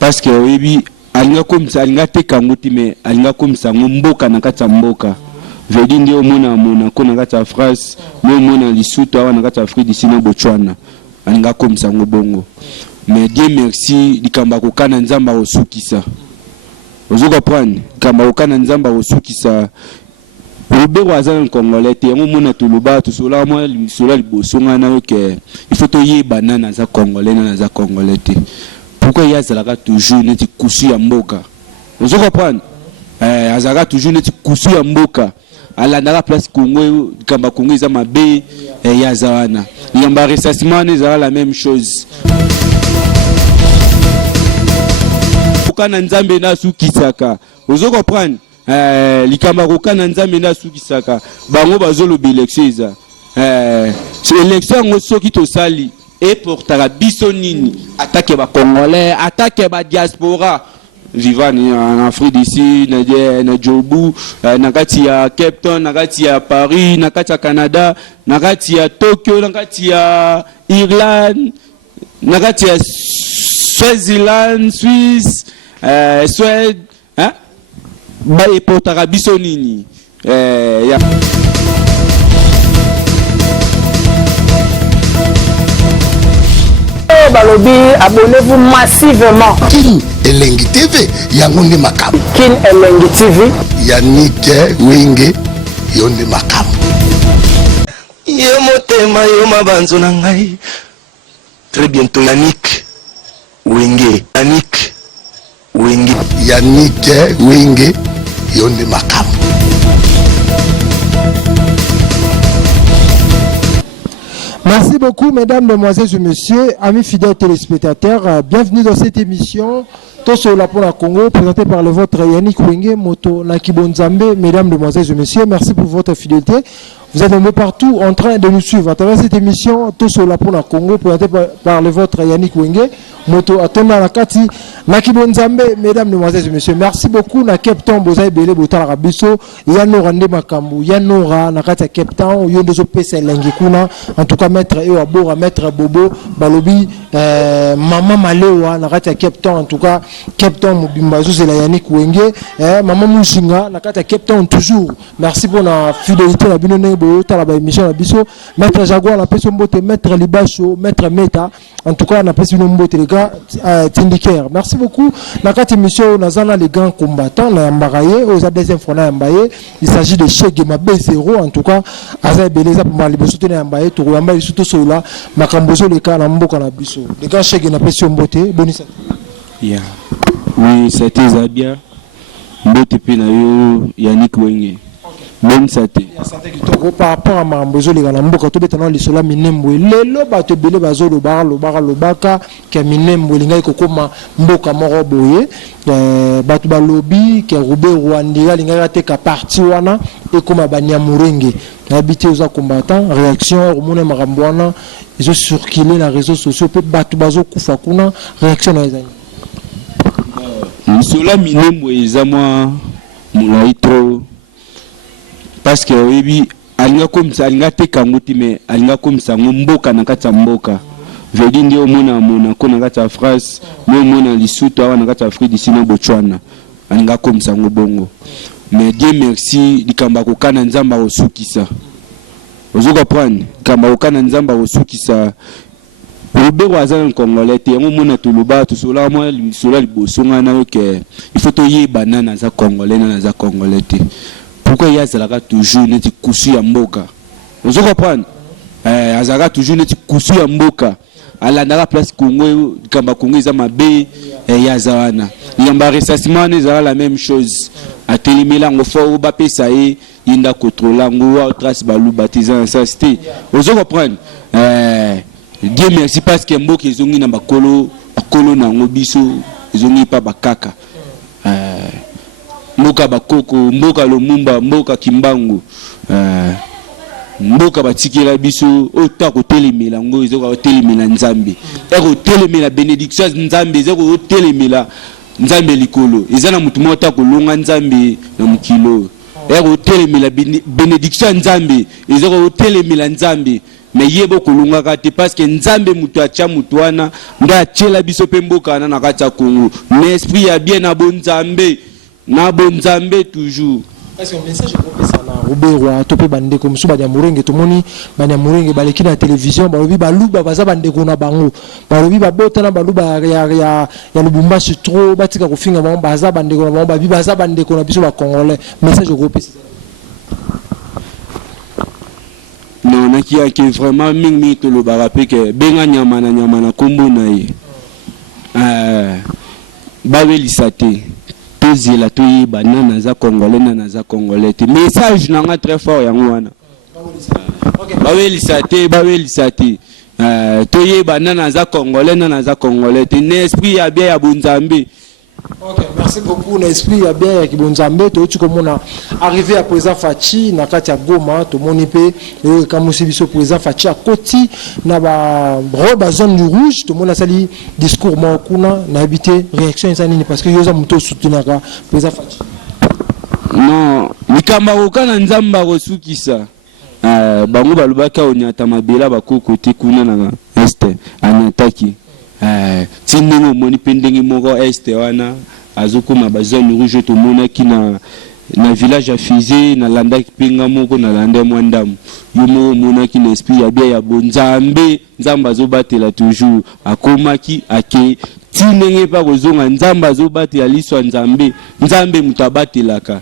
parce que oyebi alinga komisa alinga teka ngoti mais alinga komisa mboka na kati ya mboka vedi ndio omona Monaco na kati ya France mais omona Lesotho awa na kati ya Afrique du Sud na Botswana alinga komisa bongo mais Dieu merci likamba kokana nzamba osukisa ozoka prendre kamba kokana nzamba osukisa Robert Wazan Congolais te omona tuluba to sola moi sola libosonga na que il faut to yebana na za Congolais na za Congolais te pourquoi il y a zalaka toujours neti kusu ya mboka ozoka prendre azaka toujours neti kusu ya mboka alandaka place Congo kamba Congo za mabe ya zawana yamba ressassement ezala la même chose kokana nzambe na sukisaka ozoka prendre likamba kokana nzambe na sukisaka bango bazoloba élection eza élection ngo soki to sali et portera biso nini attaque ba congolais attaque ba diaspora vivant en Afrique d'ici na Djobu na kati ya Cape Town na kati ya Paris na kati ya Canada na kati ya Tokyo na kati ya Irlande na kati ya Swaziland Suisse Suède ba portera biso nini ya Balobi, abonnez-vous massivement. Kin Elengi TV, yangonde makam. Kin Elengi TV. Yannick Wenge, yonde makam. Yomotema yomabanzo na ngai. Très bientôt Yannick Wenge. Yannick Wenge. Yannick Wenge, yonde makam. Merci beaucoup, mesdames, mesdemoiselles et messieurs, amis fidèles téléspectateurs. Bienvenue dans cette émission Tosola pour la Congo, présentée par le vôtre Yannick Wenge, Moto Nakibonzambe. Mesdames, mesdemoiselles et messieurs, merci pour votre fidélité. Vous êtes nombreux partout en train de nous suivre à travers cette émission Tosola pour la Congo, présentée par le vôtre Yannick Wenge, Moto Atona Nakati Nakibonzambe. Mesdames, mesdemoiselles et messieurs, merci beaucoup. Na Cape Town, Bozaï Bele, Botala Rabiso, Yanora Ndemakambu, Yanora Nakata Cape Town, Yondozo Pese Lengikuna, en tout cas, Maître Ewabora, Maître Bobo, Balobi, Maman Malewa, Nakata Cape Town, en tout cas, Cape Town, Mobimbazo, c'est la Yannick Wenge, Maman Mouchinga, Nakata Cape Town, toujours. Merci pour la fidélité, la binone. Maître Jaguar, la personne beauté, Maître Libacho, Maître Meta, en tout cas, on a passé une beauté, les gars, Tindiker. Merci beaucoup. Dans cette émission, on a les grands combattants, on a Mbaraye, aux adhésins Fona Mbaye. Il s'agit de Cheikh Mabé 0, en tout cas, Azaï Beleza pour Mali Bosso Tene Mbaye, Touramba, il surtout Sola, Makambozo, les cas, Lambo Kanabiso. Les gars, Cheikh n'a pas une beauté, bonne yeah. Oui, c'était Zabia. Beauté Penayo, Yannick Wenge. Bonne santé. Par rapport à Mambozo, les Ganambo, quand tu es dans les solas minembo, les lobas te belé bazo, le baka, qui a minembo, les gars, comme Mboka Moroboye, Batuba Lobby, qui a Roubé Rwandia, les gars, qui a parti wana, et comme Abania Mourenge, habité aux combattants, réaction, au monde Maramboana, ils ont circulé dans les réseaux sociaux, peut Batubazo Koufakuna, réaction dans les années. Les solas minembo, ils ont moi, Moulaïtro. Parce que oui, alinga komisa alinga teka ngoti mais alinga komisa mboka na kati ya mboka vedi ndio omona Monaco na kati ya France mais omona Lesotho awa na kati ya Afrique du Sud na Botswana alinga komisa bongo mais Dieu merci likamba kokana nzamba osukisa ozoka prendre kamba kokana nzamba osukisa Robert Wazan Congolais te omona tuluba to sola moi sola libosonga na que il faut to yebana na za Congolais na za Congolais te pourquoi il y a zalaka toujours neti kusu ya mboka ozoka prendre azalaka toujours neti kusu ya mboka alandaka place Congo kamba Congo za mabe ya zawana yamba ressassement ezala la même chose atelimela ngo fo ba pesa ye inda contrôler ngo trace balu baptisant ça c'était ozoka prendre Dieu merci parce que mboka ezongi na bakolo na ngo biso ezongi pa bakaka mboka bakoko mboka Lumumba mboka Kimbangu mboka batikela biso ota ko telemela ngo ezoko telemela nzambe eko telemela bénédiction nzambe ezoko telemela nzambe likolo ezana mutu mota ko longa nzambe na mukilo erotelemela bénédiction nzambe ezaka otelemela nzambe mais yebo kulungaka te parce que nzambe mutu atia mutu wana nde atiela biso mpe mboka wana na kati ya Congo na esprit ya bien na bonzambe toujours. Parce que message propesa na Roberwa topé bandeko musu ba nyamurenge tomoni ba nyamurenge baleki na télévision balobi baluba baza bandeko na bango balobi babota na baluba ya Lubumbashi trop batika kofinga bango baza bandeko na bango babi baza bandeko na biso ba congolais message propesa non nakia ke vraiment mingi to lo barape ke benga nyama na kombo na ye babelisa te tozela toyeba nana za congolais nana za congolais te message nanga très fort yango wana babelisa te toyeba nana za congolais te n'esprit ya bien ya bonzambe. Ok, merci beaucoup. L'esprit ya bien ya kibonzambe to tu komona arrivé à présent Fachi na kati ya Goma to monipe et comme si biso présent Fachi à Koti na ba roba zone du rouge to mona sali discours mo kuna na habité réaction ça nini parce que yoza muto soutenir présent Fachi. Non, likamba okana nzamba kosukisa bango balobaka onyata mabela bakoko te kuna na este anataki tindenge moni pendenge moko este wana azokoma ba zone rouge to mona ki na village à Fize na landa penga moko na landa mwandamu yo mo mona ki na esprit ya bien ya bonzambe nzamba zobatela toujours akomaki ake tinenge pa kozonga nzamba zobatela liswa nzambe mutabatelaka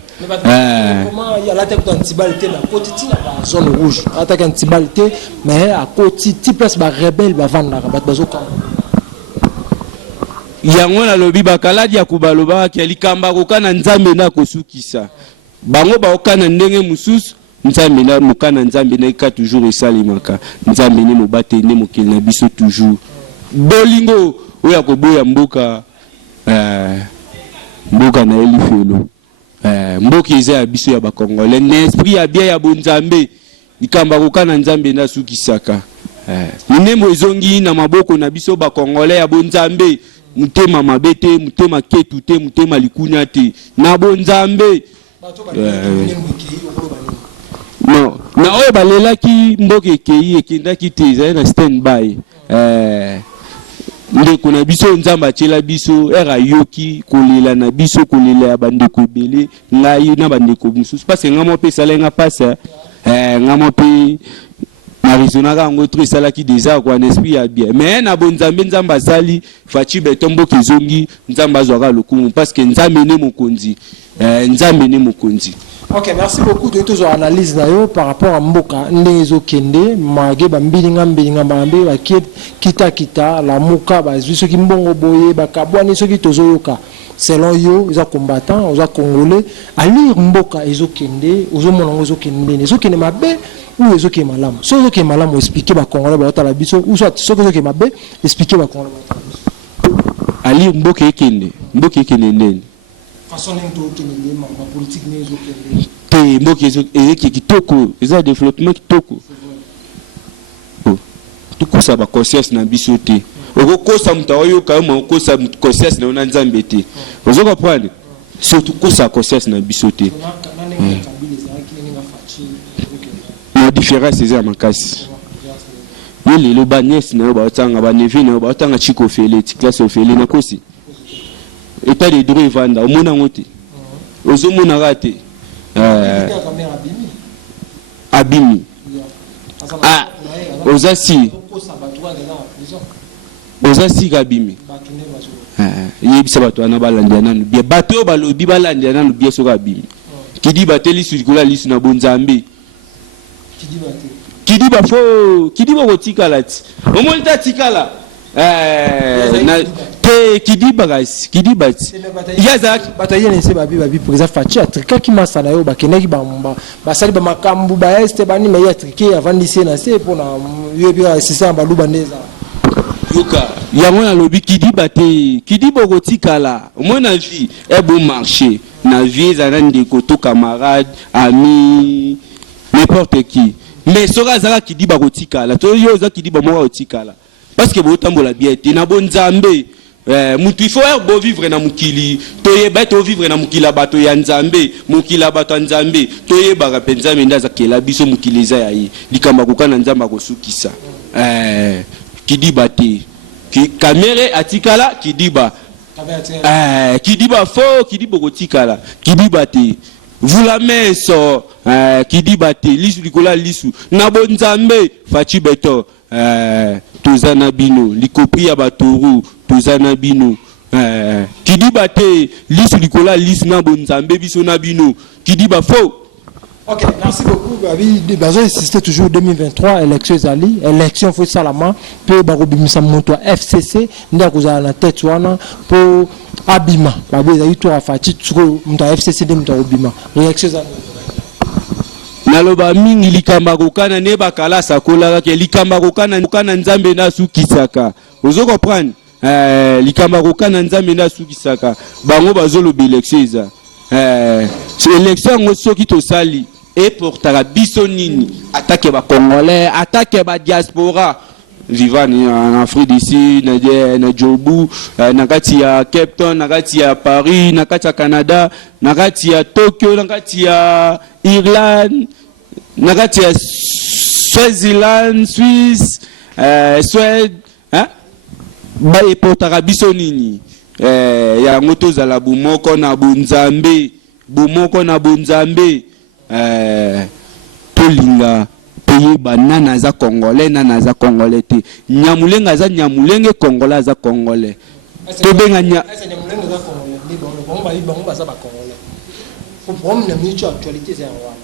comment il y a la tête d'antibalité na côté tina ba zone rouge attaque antibalité mais à côté ti place ba rebelle ba vanda ba bazoka yango na lobi bakaladi ya kubaloba ki alikamba kokana nzambe na kosukisa bango baokana ndenge mususu nzambe na mokana nzambe na ka toujours esalimaka nzambe ne mobate ne mokili na biso toujours bolingo oya koboya mboka na elifelo mboka eza ya biso ya bakongolais n'esprit ya bien ya bonzambe likamba kokana nzambe na sukisaka minemo ezongi na maboko na biso bakongolais ya bonzambe mutema mabete mutema ketu te mutema likunya te na bonzambe non na oyo balelaki mboka ekei ekendaki te ezali na stand by ndeko na biso nzamba atiela biso era yoki kolela na biso kolela ya bandeko ebele ngai na bandeko mosusu parce nga mo mpe esalenga pasa nga mo mpe narizonaka yango tro esalaki déjà kwa n'esprit ya bien mais na bonzambe nzamba asali faci beto mboka ezongi nzamba azwaka lokumu parce que nzambe ne mokonzi. Ok, merci beaucoup de toutes analyses d'ailleurs par rapport à Mboka Ndezo Kende, Mageba Mbilinga Mbambe, Kita, la Moka, ceux qui mbongo boye, Bakabouani, ceux qui tozoyoka. Selon yo, ils sont combattants, ils sont congolais. À lire Mboka Ezo Kende, ils ont mon Ezo Kende, Ezo Kende Mabe ou Ezo Kende Malam. Ceux qui Malam expliquer ba Congolais ba la biso ou soit ceux qui Mabe expliquer ba Congolais ba la biso. À lire Mboka Kende ndeni. Façon dont la politique n'est pas te mboka ezeki kitoko eza développement kitoko tukosa ba conscience na biso te okokosa mutu oyoka yo okosa conscience na ona nzambe te ozo comprendre surtout kosa conscience na biso te na différence eza makasi yo lelo ba nièce na yo baotanga ba neveu na yo baotanga chiko fele classe ofele na kosi état de droit vanda omona ngote ozomona rate abimi ozasi kabimi yebisa bato wana balandia nanu bia bato balobi balandia nanu bia soka abimi kidi bateli surikula lisu na bonzambe kidi ba fo kidi ba kotikala ti omoni ta tikala na te kidi bagasi kidi bati yaza bataye nese babi président Fachi atrika ki masana yo bakenaki bamba basali ba makambu ba este bani me ya trike avandisi na se pona yebi assistant baluba ndeza yoka yango na lobi kidi bate kidi bokotikala omona vie est bon marché na vie za ndeko to camarade ami n'importe qui mais soka zaka kidi bakotikala to yo za kidi ba moko otikala parce que botambola bien te na bonzambe mutu il faut beau vivre na mukili toyeba to vivre na mukila bato ya nzambe mukila bato ya nzambe toyeba ka penza menda za kela biso mukiliza ya yi likamba kokana nzamba kosukisa kidiba te kamere atikala kidiba kidiba fo kidiba kotikala kidiba te vula meso kidiba te lisu likola lisu na bonzambe fachi beto tozana bino likopri ya batoru tozana bino kidiba te lisu likola lisu na bonzambe biso na bino kidiba fo. Ok, merci beaucoup. Bazo insisté toujours 2023 élection zali élection faut salama pe barobimisa monto FCC ndia kuzala na tête wana po abima babe za itu afati tsuko mta FCC de mta obima réaction zali naloba mingi likamba kokana ne bakala sakola ke likamba kokana nzambe na sukisaka ozo comprendre likamba kokana nzambe na sukisaka bango bazolo élection élection ngo soki to sali et pour biso nini attaquer ba congolais attaquer ba diaspora vivant en Afrique d'ici na Djobu nakati ya Cape Town nakati ya Paris nakati ya Canada nakati ya Tokyo nakati ya Irlande nakati ya Swaziland Suisse Suède ba et pour biso nini ya ngoto za la bumoko na bunzambe tolinga toyeba nana za congolais te nyamulenga za nyamulenge congolais za congolais tobenga nyamulenga za congolais ni bango baza ba congolais problème na micho actualité za wana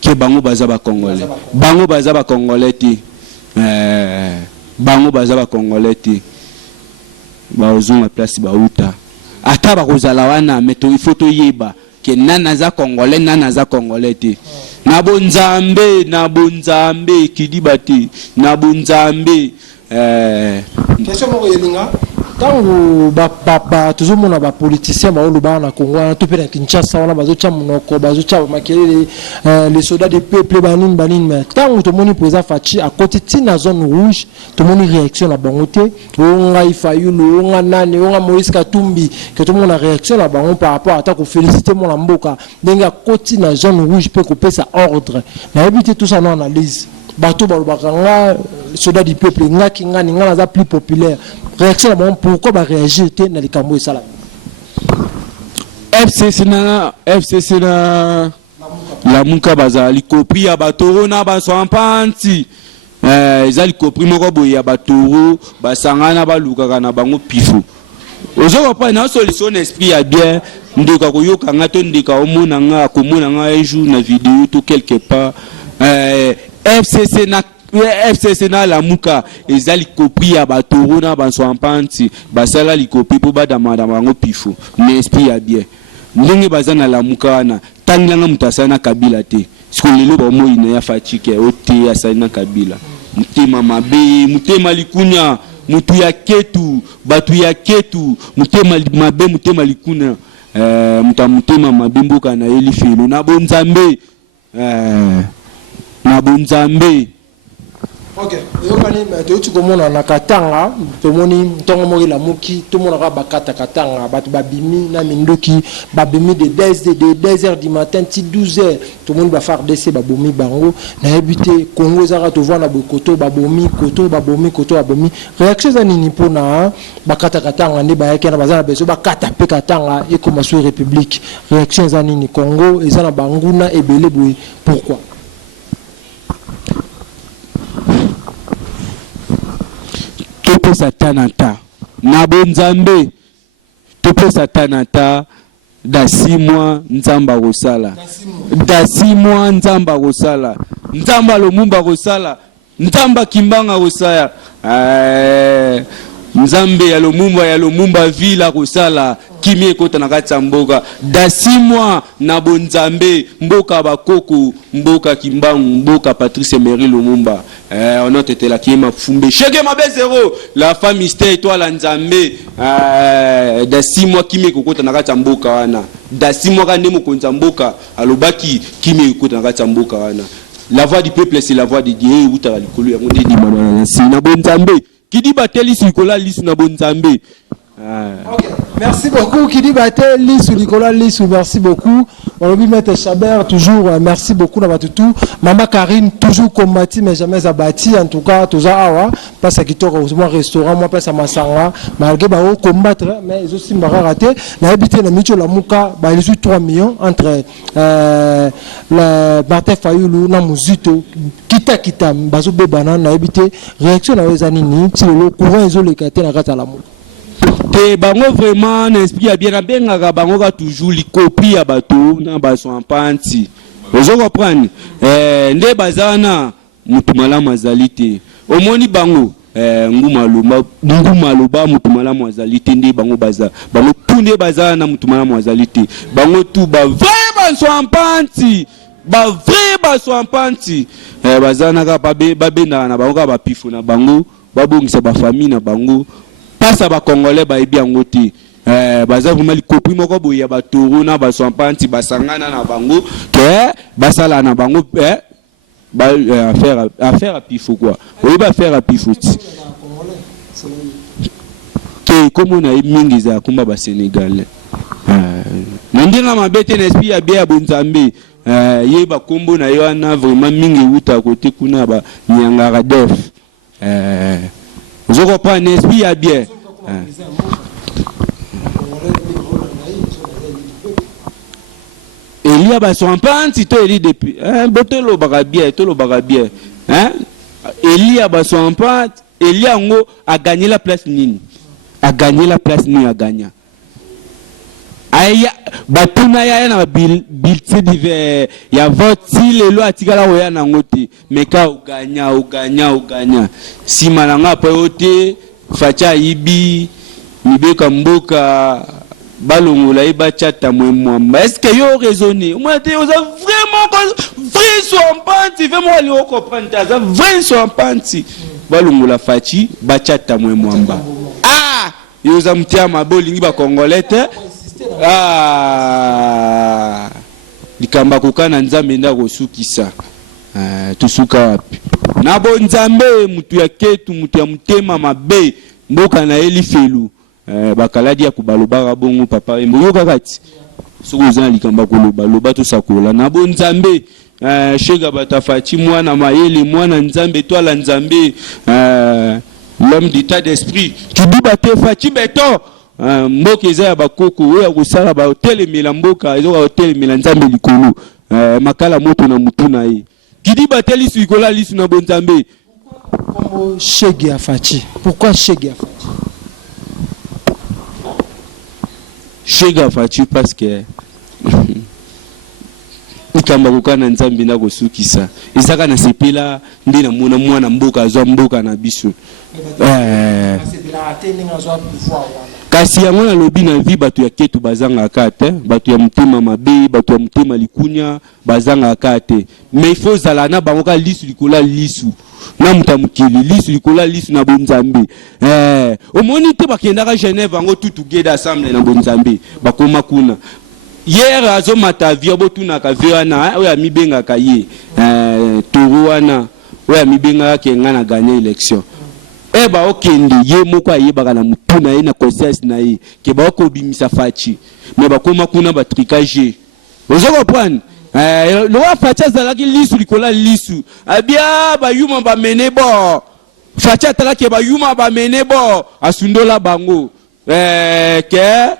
ke bango baza ba congolais bango baza ba congolais te bango baza ba congolais te bazonga place ba uta ata ba kozala wana meto il faut toyeba ke nana za congolais te na bonzambe kidiba te na bonzambe question moko yelinga tango ba toujours mona ba politicien ba oloba na Congo na to pe na Kinshasa wana bazocha monoko bazocha makelele les soldats du peuple banin mais tango to moni président Fachi à côté tina zone rouge to moni réaction na bango te onga Ifayulu onga nani onga Moïse Katumbi que to mona réaction na bango par rapport à ta ko féliciter mon mboka denga côté na zone rouge peut couper sa ordre na éviter tout ça na analyse bato balobaka soldats du peuple ngaki ngani ngana za plus populaire réaction bon pourquoi ba réagir te na likambo esala FCC na la muka bazali kopri ya batoro na baso ampanti ezali kopri moko boye ya batoro basangana balukaka na bango pifu ozoko pa na solution esprit ya bien ndeka koyoka ngato ndeka omona nga komona nga un jour na vidéo tout quelque part FCC na la muka ezali kopri ya batoro na banso ampanti basala likopi po badamada bango pifu mais esprit ya bien ndenge bazana la muka wana tangilanga mutasana kabila te sikolelo ba moi na ya fatike ote asana kabila mutema mabe mutema likunya mutu ya ketu batu ya ketu mutema mabe mutema likunya mutema mabe mboka na elifelo na bonzambe ok yokani tu komona na Katanga tomoni ntongo moko la muki tomona ka bakata Katanga batu babimi na mindoki babimi de 10h du matin ti 12h tomoni ba FARDC babomi bango na habité Congo zaka to vana bokoto babomi réaction za nini pona bakata Katanga ne ba yake na bazana beso bakata pe Katanga et comme sur république réaction za nini Congo ezana banguna ebele boye pourquoi tope satanata na bonzambe tope satanata da 6 mois nzamba kosala da 6 mois nzamba kosala nzamba lomumba kosala nzamba kimbanga kosala nzambe ya lomumba vila kosala kimie kota na kati ya mboka da 6 mois na bonzambe mboka bakoko mboka kimbangu mboka Patrice Emery Lumumba on a été la kima fumbe cheke mabe zéro la femme mystère toi la nzambe da 6 mois kimie kota na kati ya mboka wana da 6 mois kande mokonza mboka alobaki kimie kota na kati ya mboka wana la voix du peuple c'est la voix de Dieu uta likolo ya ngode di mama na bonzambe kidi bateli sikola lisu na bonzambe Ok. Merci beaucoup. Qui dit Baté, Lissou, Nicolas Lissou, merci beaucoup. On a vu Maître Chabert, toujours, merci beaucoup. Maman Karine, toujours combattu, mais jamais abattu. En tout cas, toujours awa. Parce que tu as un restaurant, moi, place à Massanga. Malgré que combattre, mais ils aussi m'ont raté. La habité dans Micho Lamouka, ils ont 3 millions entre le Martin Fayoulou, Namuzito, Kita, Bazo Bebana, na habité. Réaction à eux anini, si le courant, ils ont les catés dans Katalamouka. Te bango vraiment n'esprit bien benga bango ka toujours li copie ya bato na baso ampanti ozo comprendre nde bazana mutu malamu azali te omoni bango nguma loba mutu malamu azali te nde bango baza bango tu nde bazana mutu malamu azali te bango tu ba vrai baso ampanti ba vrai baso ampanti bazana ka babenda na bango ka ba pifu na bango babongisa ba famille na bango pas à Congolais ba ebi angoti baza vraiment li copie moko boya ba toro na ba swampanti basangana na bango ke basala na bango ba affaire à pifo quoi oui ba faire à pifo ke comme on a mingi za kumba ba Sénégalais ndinga mabete na esprit ya bien bonzambe ye ba kombo na yo na vraiment mingi uta côté kuna ba nyangara def je reprends un esprit à bien. Il y a pas son panti to eli depuis botelo bagabia to lo bagabia il y a pas son panti il y a ngo a gagné la place nini a gagné la place ni a gagné aya batuna ya na bilti diver ya voti lelo atikala oya na ngoti meka uganya si mananga pa yote facha ibi mibeka mboka balongola iba chata mwemwamba est-ce que yo raisonner moi te oza vraiment vrai swampanti vraiment li comprendre ça vrai swampanti balongola fachi ba chata mwemwamba yo za mtia mabolingi ba congolais likamba kokana nzambe nda kosukisa tusuka wapi na bonzambe mutu ya ketu mutu ya mutema mabe mboka na elifelu bakaladi ya kubaloba bongo papa mboyo kakati soko za likamba koloba loba to sakola na bonzambe shega batafachi mwana mayele mwana nzambe twala nzambe l'homme d'état d'esprit qui dit baté fachi beto mboka eza ya bakoko oyo kusala ba hotel milamboka ezo hotel milanzambe likolo makala moto na mutu na ye kidi bateli suikola lisu na bonzambe comme Chege Afachi. Pourquoi Chege Afachi? Chege Afachi parce que ikamba kokana nzambe na kosukisa ezaka na sepela ndi na mona mwana mboka azwa mboka na biso kasi yango na lobi na vie bato ya ketu bazanga kate bato ya mutema mabe bato ya mutema likunya bazanga kate mais il faut zala na bango ka lisu likola lisu na mutamukili lisu likola lisu na bonzambe omoni te bakenda ka Genève bango tout together ensemble na bonzambe bakoma kuna hier azo matavia botuna ka viana oya mibenga ka ye toruana oya mibenga kenga na gagner élection ba okende ye moko ayebaka na mutu na ye na conscience na ye ke ba okobimisa fachi mais bakoma kuna ba tricage ozo comprendre lo wa fachi azalaki lisu likola lisu abia ba yuma ba mene bo fachi atalaki ba yuma ba mene bo asundola bango ke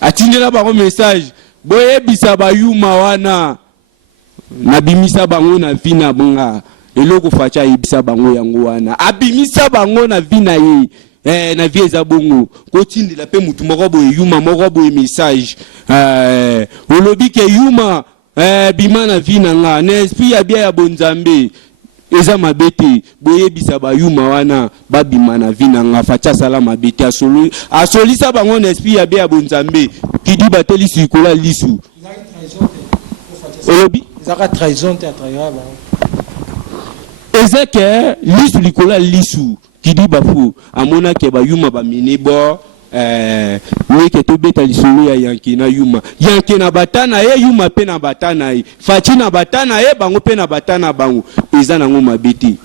atindela bango message boye bisa ba yuma wana na bimisa bango na vina bunga eloko facha ibisa bango yango wana abimisa bango na vina ye na vie za bongo kotindela pe mutu moko boye yuma moko boye message olobi ke yuma bima na vina nga na esprit ya bia ya bonzambe eza mabete boye bisa ba yuma wana babima na vina nga facha sala mabete asolisa bango na esprit ya bia ya bonzambe kidi bateli sikola lisu olobi zaka trahison te atrahira ba ezeke lisu likola lisu kidi bafu amona ke ba yuma ba menebo neke to beta lisulu ya yanki na yuma yanki na batana ye yuma pe na batana ye fachi na batana ye bango pe na batana bango eza nango mabeti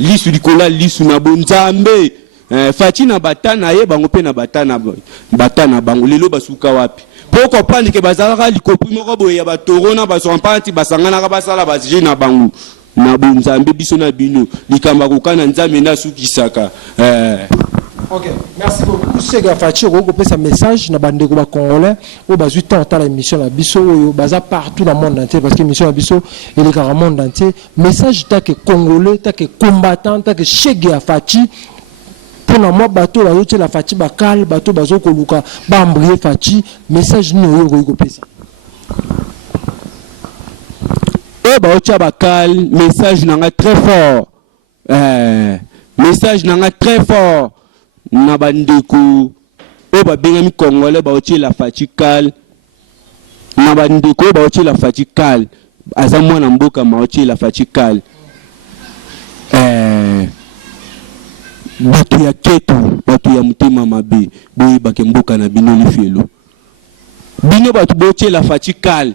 lisu likola lisu na bonzambe faci na batana ye bango pe na batana bango lelo basuka wapi po comprendre ke bazalaka likopi moko boye ya batoro na basompati basangana basala basije na bango na bonzambe biso na bino likamba kokana nzambe na sukisaka Ok, merci beaucoup. Sega Fachi, on a un message na bande ko ba congolais au bazu tant à l'émission la biso oyo baza partout dans le monde entier parce que l'émission la biso elle est carrément monde entier. Message ta que congolais, ta que combattant, ta que Sega Fachi pour na moi bateau bazo la Fachi bakal bateau bazo ko luka ba ambrier Fachi message ni oyo ko pesa. Eh ba ocha bakal message nanga très fort. Message nanga très fort. Na bandeko o ba bengami congolais ba otie la fatikal na bandeko ba otie la fatikal aza mwana mboka ma otie la fatikal bato ya ketu bato ya mutema mabe boyi ba mboka na bino lifelo bino bato bo otie la fatikal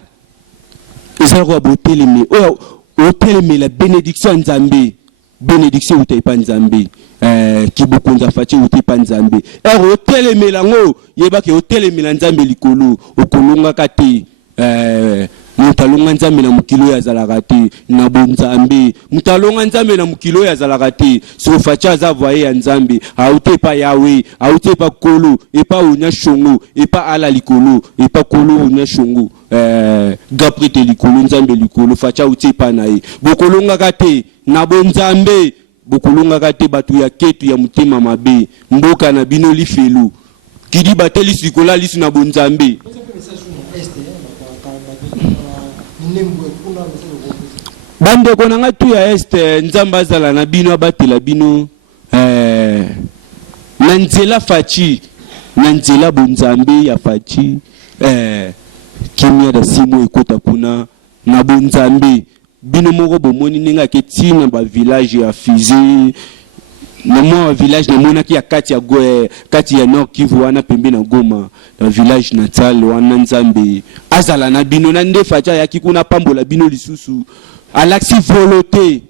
ezala ko botelemi o otelemi la bénédiction nzambe bénédiction utaipa nzambe kibukunza fachi utipa nzambe otelemela ngo yebake otelemela nzambe likolo okolonga kate mutalonga nzambe na mukilo ya zalaka te na bonzambe mutalonga nzambe na mukilo ya zalaka te so facha za voye ya nzambe autepa yawe autepa kolo epa onya shongo epa ala likolo epa kolo onya shongo gaprite likolo nzambe likolo facha utepa na ye bokolonga kate na bonzambe bokolonga kate batu ya ketu ya mutema mabe mboka na bino lifelu kidi bateli sikola lisu na bonzambe bande ko nanga tu ya este nzamba azala na bino abatela bino na nzela fachi na nzela bonzambe ya fachi kimia da simo ekota kuna na bonzambe bino moko bomoni ninga ke tina ba village ya Fizi na mo village na mona ki ya kati ya Nord Kivu wana pembe na Goma na village natal wana nzambe azala na bino na nde facha ya kikuna pambola bino lisusu alaxi volonté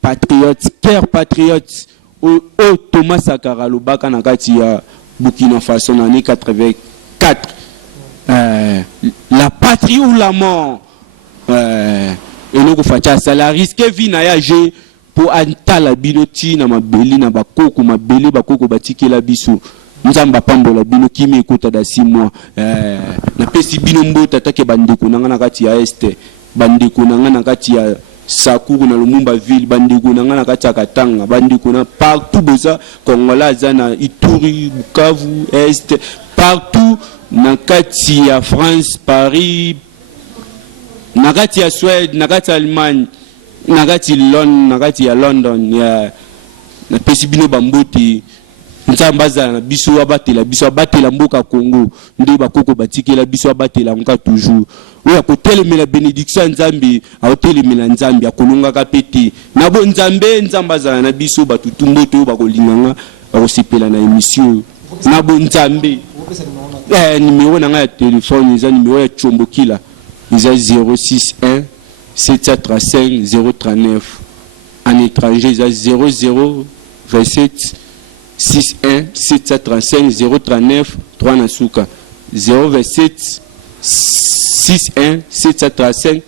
patriote cœur patriote o Thomas Sankara lobaka na kati ya Burkina Faso na année 84 la patrie ou la mort et nous facha ça la risque vie na ya je pour antala binoti na mabeli na bakoko mabeli bakoko batiki la biso nzamba pambola bino kimi ekota da 6 mois na pesi bino mbota take bandeko nanga na kati ya este bandeko nanga na kati ya Sakuru na Lumumba ville bandeko nanga na kati ya Katanga bandeko na partout boza Congolais na Ituri Bukavu est partout na kati ya France Paris nakati ya Suède nakati ya Allemagne nakati ya London ya na pesi bino bambote nzambaza na biso abatela mboka Congo ndi bakoko batikela biso abatela nka toujours oya kotelemela bénédiction nzambe aotelemela nzambe akolonga kapete na bo nzambe nzambaza na biso batutumboto bakolinganga bakosepela na émission na bo nzambe numéro na nga ya téléphone eza numéro ya Chombokila eza 061 735 039 en étranger eza 0027 61 735 039 3 na suka 027 61 735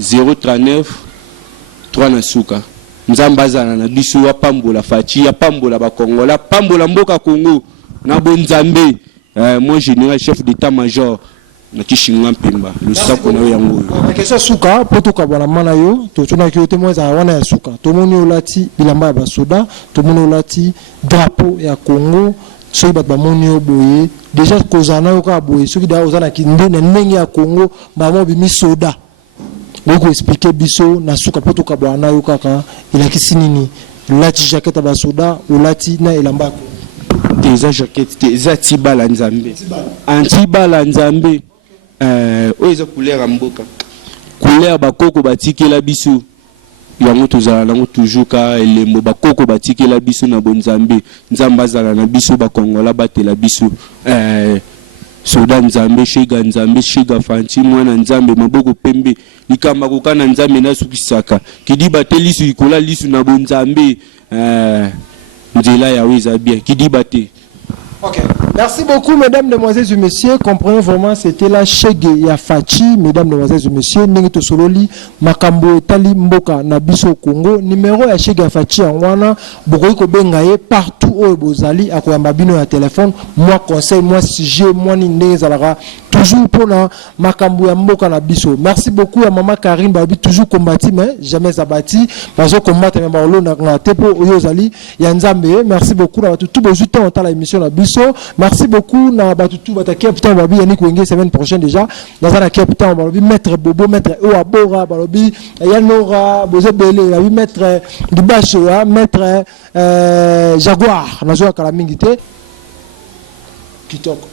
039 3 na suka nzambazana na biso apambola fachi apambola bakongola pambola mboka Congo na bonzambe moi général chef d'état-major na kishinga mpemba lusako na yango na kesa suka poto ka bwana mana yo to tuna ki otemwe za wana ya suka to moni olati bilamba ya basoda to moni olati drapeau ya Congo so ba moni oboye déjà kozana yo ka boye soki da ozana ki ndenge ya Congo ba mo bi misoda ngoko expliquer biso na suka poto ka bwana yo kaka ilakisi nini lati jacket ba soda olati na elamba eza jacket eza tibala nzambe antibala nzambe oyo couleur mboka couleur bakoko batikela biso yango tozala nango toujours ka elembo bakoko batikela biso na bonzambe nzamba azala na biso bakongola batela biso soda nzambe shega fanti mwana nzambe maboko pembe likamba kokana nzambe na sukisaka kidi batelisu ikola lisu na bonzambe nzela ya weza bien qui dit baté. Ok. Merci beaucoup, mesdames, demoiselles et messieurs. Comprenez vraiment, c'était la Chege Yafachi, mesdames, demoiselles et messieurs. Ningito Sololi, Makambo Etali Mboka, Nabiso Congo. Numéro ya Chege Yafachi en wana, Bokoiko Bengaye, partout où Bozali, à quoi Mabino ya téléphone. Moi, conseil, moi, sujet, moi, Ninde Zalara. Toujours pour na Makambo ya Mboka Nabiso. Merci beaucoup à Maman Karine Babi, toujours combattu, mais jamais abattu. Parce que combattre, mais Baolo na Tepo, Oyozali, Yanzambe. Merci beaucoup, là, tout beau temps, on t'a la émission Nabiso. Merci beaucoup na batutu bataki putain babi Yannick Wenge semaine prochaine déjà dans un capitaine babi maître Bobo maître Oabora babi Yanora Bozebele babi maître Dibashoa maître Jaguar na zo kala mingité kitoko.